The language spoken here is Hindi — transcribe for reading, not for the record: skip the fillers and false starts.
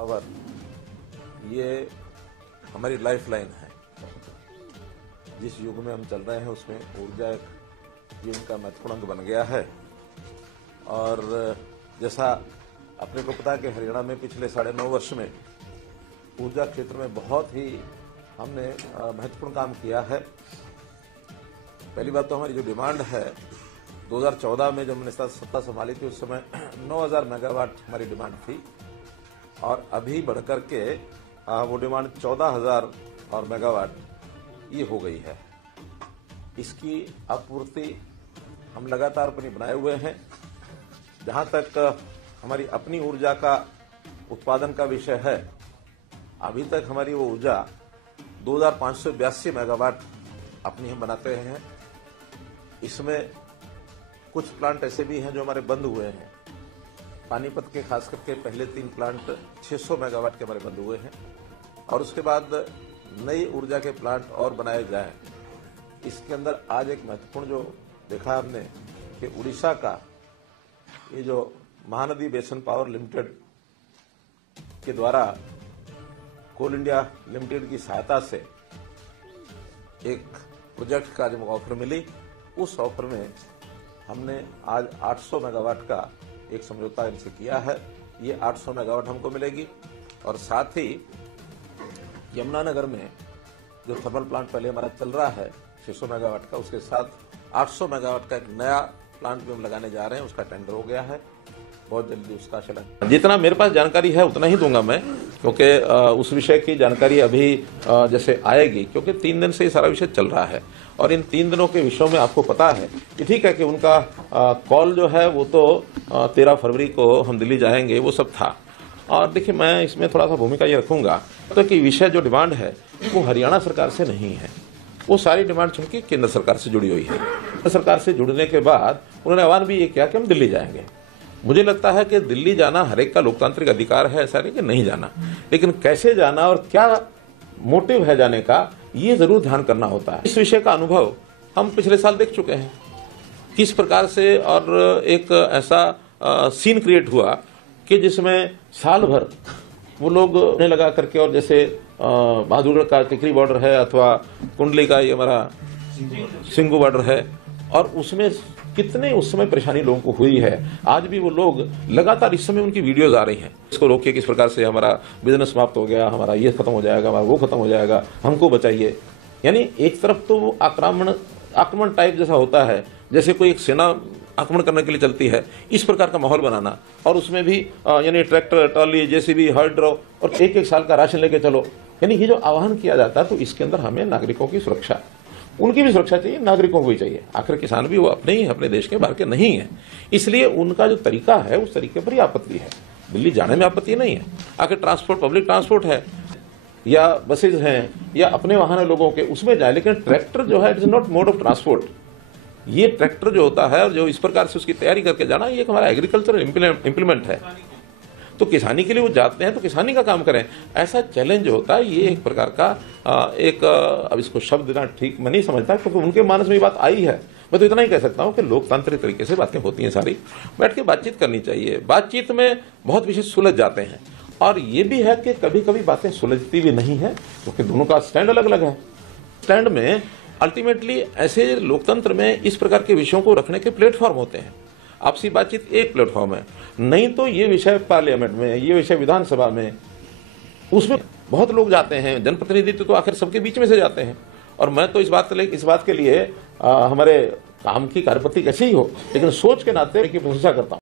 पावर ये हमारी लाइफलाइन है। जिस युग में हम चल रहे हैं उसमें ऊर्जा एक जीवन का महत्वपूर्ण अंग बन गया है। और जैसा अपने को पता है कि हरियाणा में पिछले 9.5 वर्ष में ऊर्जा क्षेत्र में बहुत ही हमने महत्वपूर्ण काम किया है। पहली बात तो हमारी जो डिमांड है 2014 में जब मैंने सत्ता संभाली थी उस समय 9000 मेगावाट हमारी डिमांड थी और अभी बढ़कर के वो डिमांड 14000 और मेगावाट ये हो गई है। इसकी आपूर्ति हम लगातार अपनी बनाए हुए हैं। जहां तक हमारी अपनी ऊर्जा का उत्पादन का विषय है, अभी तक हमारी वो ऊर्जा 2582 मेगावाट अपनी हम बनाते हैं। इसमें कुछ प्लांट ऐसे भी हैं जो हमारे बंद हुए हैं। पानीपत के खास करके पहले 3 प्लांट 600 मेगावाट के हमारे बंद हुए हैं और उसके बाद नई ऊर्जा के प्लांट और बनाए जाएं। इसके अंदर आज एक महत्वपूर्ण जो देखा हमने कि उड़ीसा का ये जो महानदी बेसन पावर लिमिटेड के द्वारा कोल इंडिया लिमिटेड की सहायता से एक प्रोजेक्ट का जब ऑफर मिली, उस ऑफर में हमने आज 800 मेगावाट का एक समझौता इनसे किया है। ये 800 मेगावाट हमको मिलेगी और साथ ही यमुनानगर में जो थर्मल प्लांट पहले हमारा चल रहा है 600 मेगावाट का, उसके साथ 800 मेगावाट का एक नया प्लांट भी हम लगाने जा रहे हैं। उसका टेंडर हो गया है, बहुत जल्दी उसका चलन। जितना मेरे पास जानकारी है उतना ही दूंगा मैं, क्योंकि उस विषय की जानकारी अभी जैसे आएगी, क्योंकि 3 दिन से ये सारा विषय चल रहा है और इन 3 दिनों के विषयों में आपको पता है कि ठीक है कि उनका कॉल जो है वो तो 13 फरवरी को हम दिल्ली जाएंगे, वो सब था। और देखिए मैं इसमें थोड़ा सा भूमिका ये रखूंगा तो कि विषय जो डिमांड है वो हरियाणा सरकार से नहीं है, वो सारी डिमांड चूंकि केंद्र सरकार से जुड़ी हुई है। केंद्र सरकार से जुड़ने के बाद उन्होंने आह्वान भी ये किया कि हम दिल्ली जाएंगे। मुझे लगता है कि दिल्ली जाना हर एक का लोकतांत्रिक अधिकार है, ऐसा नहीं कि नहीं जाना, लेकिन कैसे जाना और क्या मोटिव है जाने का ये जरूर ध्यान करना होता है। इस विषय का अनुभव हम पिछले साल देख चुके हैं किस प्रकार से, और एक ऐसा सीन क्रिएट हुआ कि जिसमें साल भर वो लोग ने लगा करके, और जैसे बहादुरगढ़ का टिकरी बॉर्डर है अथवा कुंडली का ये हमारा सिंगू बॉर्डर है, और उसमें कितने उस समय परेशानी लोगों को हुई है। आज भी वो लोग लगातार इस समय उनकी वीडियोज आ रही हैं, इसको रोकिए, किस प्रकार से हमारा बिजनेस समाप्त हो गया, हमारा ये खत्म हो जाएगा, हमारा वो खत्म हो जाएगा, हमको बचाइए। यानी एक तरफ तो वो आक्रमण टाइप जैसा होता है, जैसे कोई एक सेना आक्रमण करने के लिए चलती है, इस प्रकार का माहौल बनाना, और उसमें भी यानी ट्रैक्टर, ट्रॉली, जेसीबी, हाइड्रो और एक साल का राशन लेके चलो। यानी ये जो आह्वान किया जाता है, तो इसके अंदर हमें नागरिकों की सुरक्षा, उनकी भी सुरक्षा चाहिए, नागरिकों को भी चाहिए। आखिर किसान भी वो अपने ही, अपने देश के बाहर के नहीं है, इसलिए उनका जो तरीका है उस तरीके पर ही आपत्ति है। दिल्ली जाने में आपत्ति नहीं है। आखिर ट्रांसपोर्ट, पब्लिक ट्रांसपोर्ट है या बसेज हैं या अपने वाहन है लोगों के, उसमें जाए, लेकिन ट्रैक्टर जो है it is not mode of transport. ये ट्रैक्टर जो होता है और जो इस प्रकार से उसकी तैयारी करके जाना, ये हमारा एग्रीकल्चरल इम्प्लीमेंट है। तो किसानी के लिए वो जाते हैं तो किसानी का काम करें, ऐसा चैलेंज होता है। ये एक प्रकार का अब इसको शब्द देना ठीक मैं नहीं समझता, क्योंकि उनके मानस में ये बात आई है। मैं तो इतना ही कह सकता हूं कि लोकतांत्रिक तरीके से बातें होती हैं, सारी बैठ के बातचीत करनी चाहिए। बातचीत में बहुत विषय सुलझ जाते हैं, और ये भी है कि कभी कभी बातें सुलझती भी नहीं है, क्योंकि दोनों का स्टैंड अलग अलग है। स्टैंड में अल्टीमेटली ऐसे लोकतंत्र में इस प्रकार के विषयों को रखने के प्लेटफॉर्म होते हैं। आपसी बातचीत एक प्लेटफॉर्म है, नहीं तो ये विषय पार्लियामेंट में, ये विषय विधानसभा में, उसमें बहुत लोग जाते हैं। जनप्रतिनिधित्व तो आखिर सबके बीच में से जाते हैं। और मैं तो इस बात के लिए हमारे काम की कार्यपद्धति कैसे ही हो, लेकिन सोच के नाते की प्रशंसा करता हूं।